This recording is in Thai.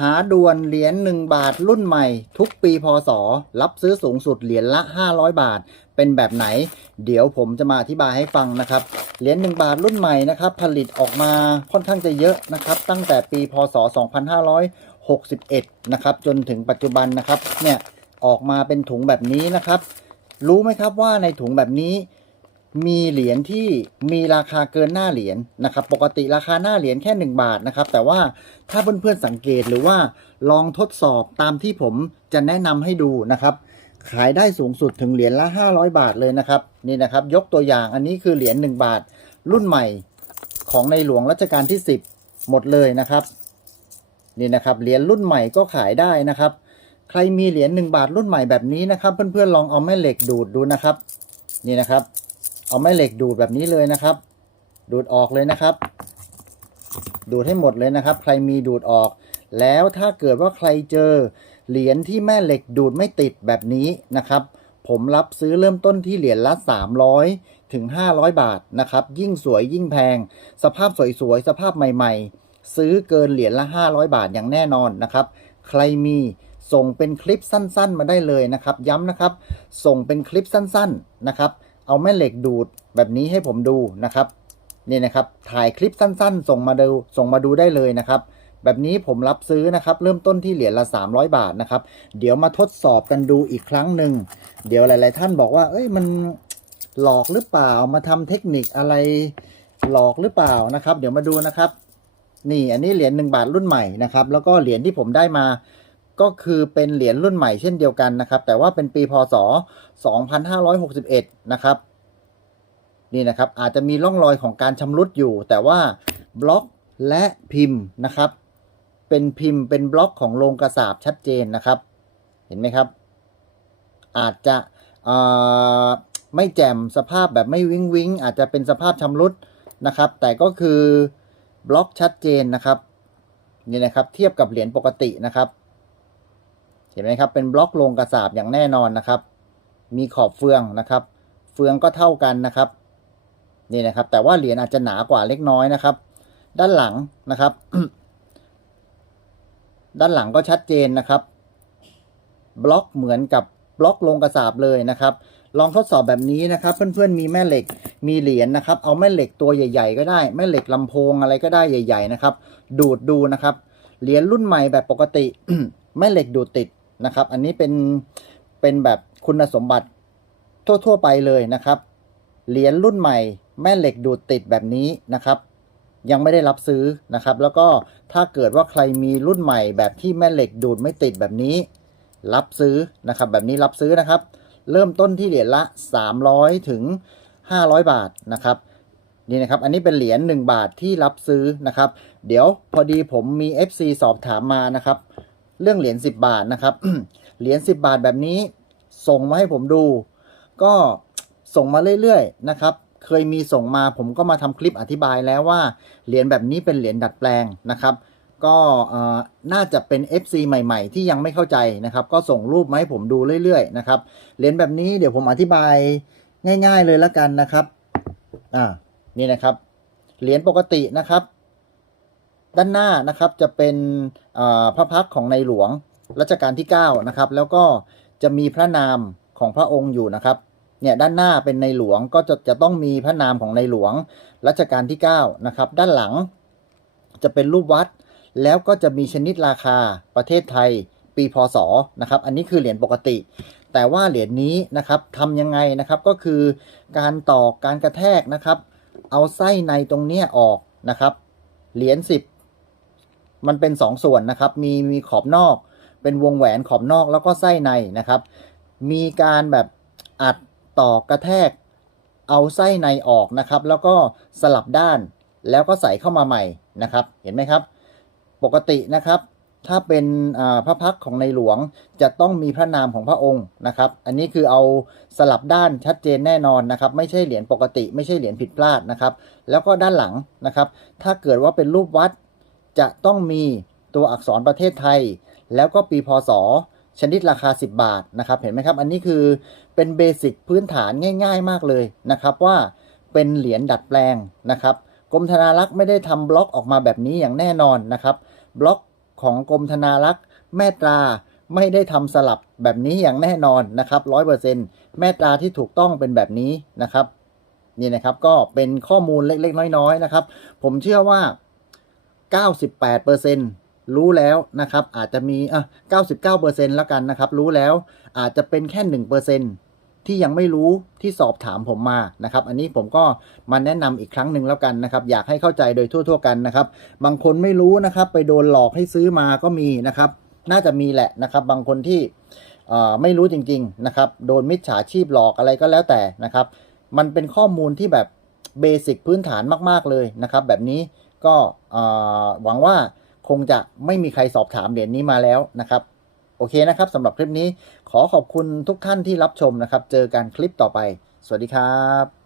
หาด่วนเหรียญ1บาทรุ่นใหม่ ทุกปีพศ รับซื้อสูงสุดเหรียญละ 500 บาท เป็นแบบไหน เดี๋ยวผมจะมาอธิบายให้ฟังนะครับ เหรียญ1บาทรุ่นใหม่นะครับ ผลิตออกมาค่อนข้างจะเยอะนะครับ ตั้งแต่ปีพศ 2561 นะครับ จนถึงปัจจุบันนะครับ เนี่ย ออกมาเป็นถุงแบบนี้นะครับ รู้ไหมครับว่าในถุงแบบนี้ มีเหรียญที่มีราคาเกินหน้าเหรียญนะครับ ปกติราคาหน้าเหรียญแค่ 1 บาทนะครับ แต่ว่าถ้าเพื่อนๆสังเกตหรือว่าลองทดสอบตามที่ผมจะแนะนำให้ดูนะครับ ขายได้สูงสุดถึงเหรียญละ 500 บาทเลยนะครับนี่นะครับ ยกตัวอย่างอันนี้คือเหรียญ1บาท รุ่นใหม่ของในหลวงรัชกาลที่ 10 หมดเลยนะครับนี่นะครับเหรียญรุ่นใหม่ก็ขายได้นะครับ ใครมีเหรียญ1บาทรุ่นใหม่แบบนี้นะครับ เพื่อนๆลองเอาแม่เหล็กดูดดูนะครับ นี่นะครับ เอาแม่เหล็กดูดแบบนี้เลยนะครับ ดูดออกเลยนะครับ ดูดให้หมดเลยนะครับ ใครมีดูดออก แล้วถ้าเกิดว่าใครเจอเหรียญที่แม่เหล็กดูดไม่ติดแบบนี้นะครับ ผมรับซื้อเริ่มต้นที่เหรียญละ 300 ถึง 500 บาทนะครับ ยิ่งสวยยิ่งแพง สภาพสวยๆ สภาพใหม่ๆ ซื้อเกินเหรียญละ 500 บาทอย่างแน่นอนนะครับ ใครมีส่งเป็นคลิปสั้นๆ มาได้เลยนะครับ ย้ำนะครับ ส่งเป็นคลิปสั้นๆ นะครับ เอาแม่เหล็กดูดแบบนี้ให้ผมดูนะครับนี่นะครับถ่ายคลิปสั้นๆ ส่งมาดูส่งมาดูได้เลยนะครับ แบบนี้ผมรับซื้อนะครับ เริ่มต้นที่เหรียญละ 300 บาทนะครับ เดี๋ยวมาทดสอบกันดูอีกครั้งหนึ่งเดี๋ยวหลาย ๆ ท่านบอกว่า เอ้ยมันหลอกหรือเปล่ามาทำเทคนิคอะไรหลอกหรือเปล่านะครับ เดี๋ยวมาดูนะครับ นี่อันนี้เหรียญ1บาทรุ่นใหม่นะครับ แล้วก็เหรียญที่ผมได้มา ก็คือเป็นเหรียญรุ่นใหม่เช่นเดียวกันนะครับ แต่ว่าเป็นปีพศ 2561 นะครับ นี่นะครับ อาจจะมีร่องรอยของการชำรุดอยู่ แต่ว่าบล็อกและพิมพ์นะครับ เป็นพิมพ์เป็นบล็อกของโลงกระสาบชัดเจนนะครับ เห็นไหมครับ อาจจะไม่แจ่มสภาพแบบไม่วิงวิงอาจจะเป็นสภาพชำรุดนะครับ แต่ก็คือบล็อกชัดเจนนะครับ นี่นะครับ เทียบกับเหรียญปกตินะครับ เห็นไหมครับ เป็นบล็อกลงกระสาบอย่างแน่นอนนะครับ มีขอบเฟืองนะครับ เฟืองก็เท่ากันนะครับ นี่นะครับ แต่ว่าเหรียญอาจจะหนากว่าเล็กน้อยนะครับ ด้านหลังนะครับ ด้านหลังก็ชัดเจนนะครับ บล็อกเหมือนกับบล็อกลงกระสาบเลยนะครับ ลองทดสอบแบบนี้นะครับ เพื่อนๆมีแม่เหล็กมีเหรียญนะครับ เอาแม่เหล็กตัวใหญ่ ๆ ก็ได้แม่เหล็กลำโพงอะไรก็ได้ใหญ่ ๆ นะครับ ดูดดูนะครับเหรียญรุ่นใหม่แบบปกติแม่เหล็กดูดติด นะครับ อันนี้เป็นเป็นแบบคุณสมบัติทั่ว ๆ ไปเลยนะครับ เหรียญรุ่นใหม่แม่เหล็กดูดติดแบบนี้นะครับ ยังไม่ได้รับซื้อนะครับ แล้วก็ถ้าเกิดว่าใครมีรุ่นใหม่แบบที่แม่เหล็กดูดไม่ติดแบบนี้ รับซื้อนะครับ แบบนี้รับซื้อนะครับ เริ่มต้นที่เหรียญละ 300 ถึง 500 บาทนะครับนี่นะครับ อันนี้เป็นเหรียญ1บาทที่รับซื้อนะครับ เดี๋ยวพอดีผมมี FC สอบถามมานะครับ เรื่องเหรียญ10 บาทนะครับ เหรียญ10 บาทแบบนี้ ส่งมาให้ผมดู ก็ส่งมาเรื่อยๆนะครับ เคยมีส่งมาผมก็มาทำคลิปอธิบายแล้วว่าเหรียญแบบนี้เป็นเหรียญดัดแปลงนะครับ ก็น่าจะเป็น FC ใหม่ ๆ ที่ยังไม่เข้าใจนะครับ ก็ส่งรูปมาให้ผมดูเรื่อยๆนะครับ เหรียญแบบนี้เดี๋ยวผมอธิบายง่าย ๆ เลยละกันนะครับ อ่า นี่นะครับ เหรียญปกตินะครับ ด้านหน้านะครับจะเป็นพระพักของในหลวงรัชกาลที่9นะครับแล้วก็จะมีพระนามของพระองค์อยู่นะครับเนี่ยด้านหน้าเป็นในหลวงก็จะจะต้องมีพระนามของในหลวงรัชกาลที่9นะครับด้านหลังจะเป็นรูปวัด แล้วก็จะมีชนิดราคาประเทศไทยปีพศนะครับอันนี้คือเหรียญปกติ แต่ว่าเหรียญนี้นะครับทำยังไงนะครับก็คือการตอกการกระแทกนะครับ เอาไส้ในตรงเนี้ยออกนะครับเหรียญ10 มันเป็นสองส่วนนะครับ มีมีขอบนอก เป็นวงแหวนขอบนอกแล้วก็ไส้ในนะครับ มีการแบบอัดต่อกระแทกเอาไส้ในออกนะครับ แล้วก็สลับด้านแล้วก็ใส่เข้ามาใหม่นะครับ เห็นไหมครับ ปกตินะครับ ถ้าเป็นอ่าพระพักของในหลวงจะต้องมีพระนามของพระองค์นะครับ อันนี้คือเอาสลับด้านชัดเจนแน่นอนนะครับ ไม่ใช่เหรียญปกติ ไม่ใช่เหรียญผิดพลาดนะครับ แล้วก็ด้านหลังนะครับ ถ้าเกิดว่าเป็นรูปวัด จะต้องมีตัวอักษรประเทศไทย แล้วก็ปีพศ ชนิดราคา 10 บาทนะครับ เห็นไหมครับ อันนี้คือเป็นเบสิกพื้นฐานง่าย ๆ มากเลยนะครับว่าเป็นเหรียญดัดแปลงนะครับกรมธนารักษ์ไม่ได้ทำบล็อกออกมาแบบนี้อย่างแน่นอนนะครับบล็อกของกรมธนารักษ์แม่ตราไม่ได้ทำสลับแบบนี้อย่างแน่นอนนะครับร้อยเปอร์เซ็นแม่ตราที่ถูกต้องเป็นแบบนี้นะครับนี่นะครับก็เป็นข้อมูลเล็กๆ น้อยๆนะครับ ผมเชื่อว่า 98%รู้แล้วนะครับ อาจจะมีอะ99%แล้วกันนะครับ รู้แล้วอาจจะเป็นแค่ 1%ที่ยังไม่รู้ที่สอบถามผมมานะครับ อันนี้ผมก็มาแนะนำอีกครั้งหนึ่งแล้วกันนะครับ อยากให้เข้าใจโดยทั่ว ๆ กันนะครับ บางคนไม่รู้นะครับ ไปโดนหลอกให้ซื้อมาก็มีนะครับ น่าจะมีแหละนะครับ บางคนที่ไม่รู้จริง ๆ นะครับ โดนมิจฉาชีพหลอกอะไรก็แล้วแต่นะครับ มันเป็นข้อมูลที่แบบเบสิกพื้นฐานมาก ๆ เลยนะครับ แบบนี้ ก็หวังว่าคงจะไม่มีใครสอบถามเหรียญนี้มาแล้วนะครับ โอเคนะครับสำหรับคลิปนี้ขอขอบคุณทุกท่านที่รับชมนะครับ เจอกันคลิปต่อไป สวัสดีครับ